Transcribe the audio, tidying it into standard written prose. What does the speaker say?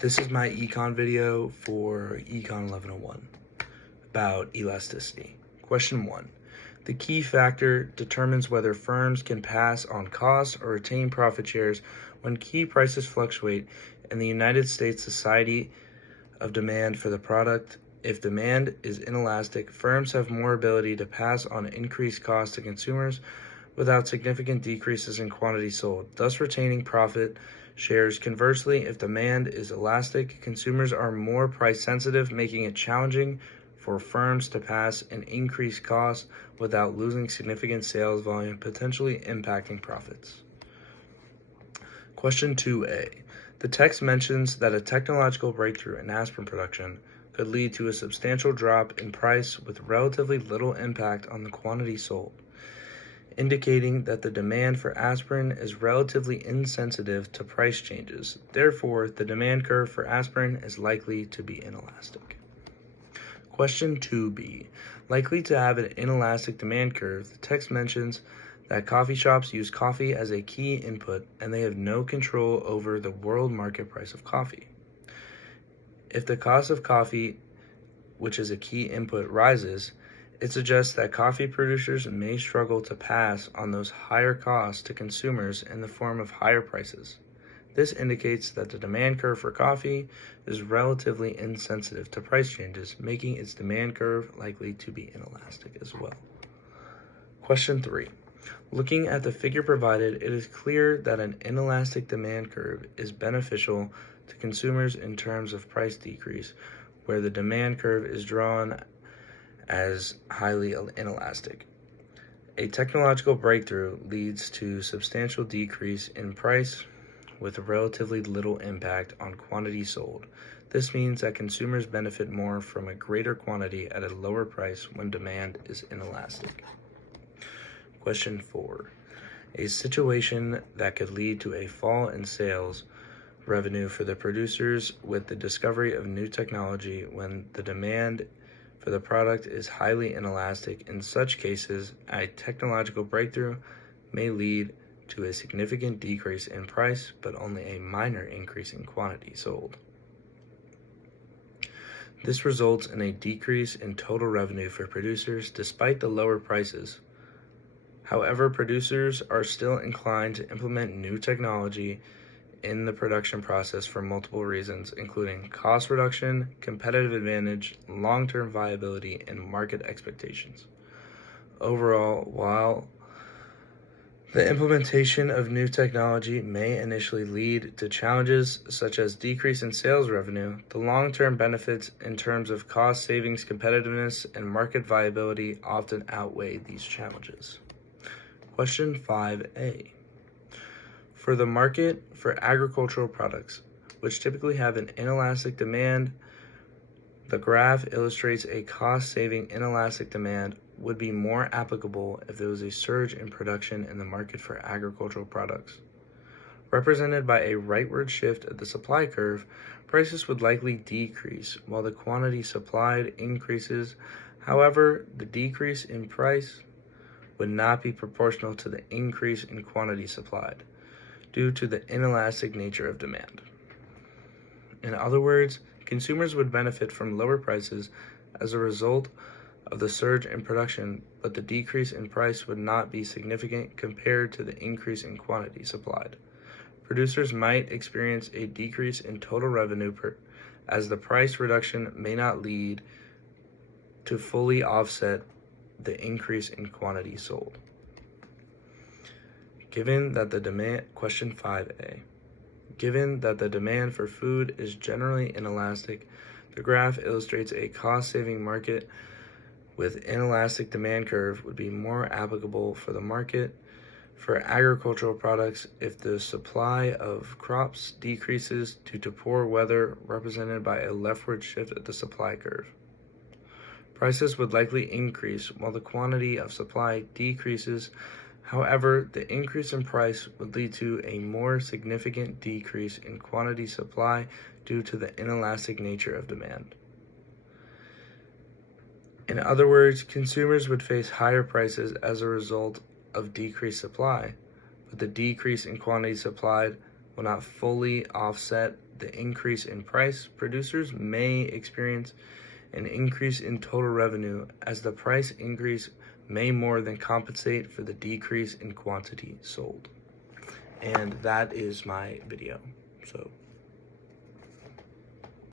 This is my Econ video for Econ 1101 about elasticity. Question 1. The key factor determines whether firms can pass on costs or retain profit shares when key prices fluctuate in the United States society of demand for the product. If demand is inelastic, firms have more ability to pass on increased costs to consumers without significant decreases in quantity sold, thus retaining profit shares. Conversely, if demand is elastic, consumers are more price sensitive, making it challenging for firms to pass an increased cost without losing significant sales volume, potentially impacting profits. Question 2a. The text mentions that a technological breakthrough in aspirin production could lead to a substantial drop in price with relatively little impact on the quantity sold, indicating that the demand for aspirin is relatively insensitive to price changes. Therefore, the demand curve for aspirin is likely to be inelastic. Question 2b. Likely to have an inelastic demand curve, the text mentions that coffee shops use coffee as a key input and they have no control over the world market price of coffee. If the cost of coffee, which is a key input, rises, it suggests that coffee producers may struggle to pass on those higher costs to consumers in the form of higher prices. This indicates that the demand curve for coffee is relatively insensitive to price changes, making its demand curve likely to be inelastic as well. Question 3. Looking at the figure provided, it is clear that an inelastic demand curve is beneficial to consumers in terms of price decrease, where the demand curve is drawn as highly inelastic. A technological breakthrough leads to substantial decrease in price with relatively little impact on quantity sold. This means that consumers benefit more from a greater quantity at a lower price when demand is inelastic. Question 4. A situation that could lead to a fall in sales revenue for the producers with the discovery of new technology when the demand for the product is highly inelastic. In such cases, a technological breakthrough may lead to a significant decrease in price, but only a minor increase in quantity sold. This results in a decrease in total revenue for producers despite the lower prices. However, producers are still inclined to implement new technology in the production process for multiple reasons, including cost reduction, competitive advantage, long-term viability, and market expectations. Overall, while the implementation of new technology may initially lead to challenges such as decrease in sales revenue, the long-term benefits in terms of cost savings, competitiveness, and market viability often outweigh these challenges. Question 5a. For the market for agricultural products, which typically have an inelastic demand, the graph illustrates a cost-saving inelastic demand would be more applicable if there was a surge in production in the market for agricultural products. Represented by a rightward shift of the supply curve, prices would likely decrease while the quantity supplied increases. However, the decrease in price would not be proportional to the increase in quantity supplied, due to the inelastic nature of demand. In other words, consumers would benefit from lower prices as a result of the surge in production, but the decrease in price would not be significant compared to the increase in quantity supplied. Producers might experience a decrease in total revenue as the price reduction may not lead to fully offset the increase in quantity sold. Given that the demand, question 5a. Given that the demand for food is generally inelastic, the graph illustrates a cost-saving market with inelastic demand curve would be more applicable for the market for agricultural products if the supply of crops decreases due to poor weather, represented by a leftward shift of the supply curve. Prices would likely increase while the quantity of supply decreases. However, the increase in price would lead to a more significant decrease in quantity supply due to the inelastic nature of demand. In other words, consumers would face higher prices as a result of decreased supply, but the decrease in quantity supplied will not fully offset the increase in price, producers may experience an increase in total revenue as the price increase may more than compensate for the decrease in quantity sold. And that is my video. So